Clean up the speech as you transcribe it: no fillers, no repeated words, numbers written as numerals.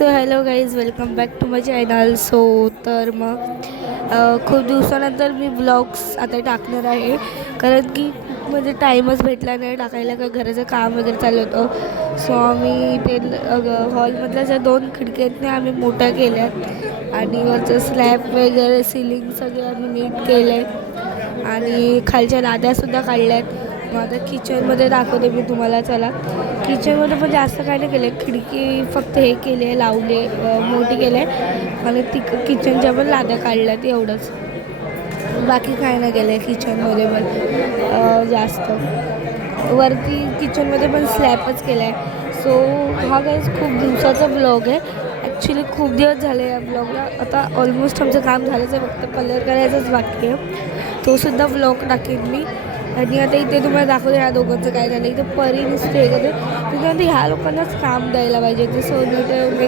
तर hello guys, welcome back to my channel. तर मग खूप दिवसानंतर मी ब्लॉग्स आता टाकणार आहे, कारण की म्हणजे टाईमच भेटला नाही टाकायला, का घराचं काम वगैरे चालू होतं. सो आम्ही ते हॉलमधल्या ज्या 2 खिडक्या आहेत त्या आम्ही मोठ्या केल्यात आणि वरचं स्लॅब वगैरे सिलिंग सगळे आम्ही नीट केलं आहे आणि खालच्या लाद्यासुद्धा काढल्या आहेत. मग आता किचनमध्ये दाखवते मी तुम्हाला. चला, किचनमध्ये पण जास्त काय नाही केलं आहे. खिडकी फक्त हे केली आहे, लावले मोठी केले आहे आणि किचनच्या पण लाद्या काढल्यात, एवढंच. बाकी काय नाही केलं आहे किचनमध्ये पण जास्त. वरती किचनमध्ये पण स्लॅबच केला आहे. सो हा गाईज खूप दिवसाचा ब्लॉग आहे. ॲक्च्युली खूप दिवस झाले या ब्लॉगला. आता ऑलमोस्ट आमचं काम झालंच आहे, फक्त कलर करायचाच बाकी आहे. तोसुद्धा ब्लॉग टाकेन मी. आणि आता इथे तुम्हाला दाखवते ह्या दोघांचं काय झालं. इथे परी नुसते हे करते, तिथे ह्या लोकांनाच काम द्यायला पाहिजे. ते सोनं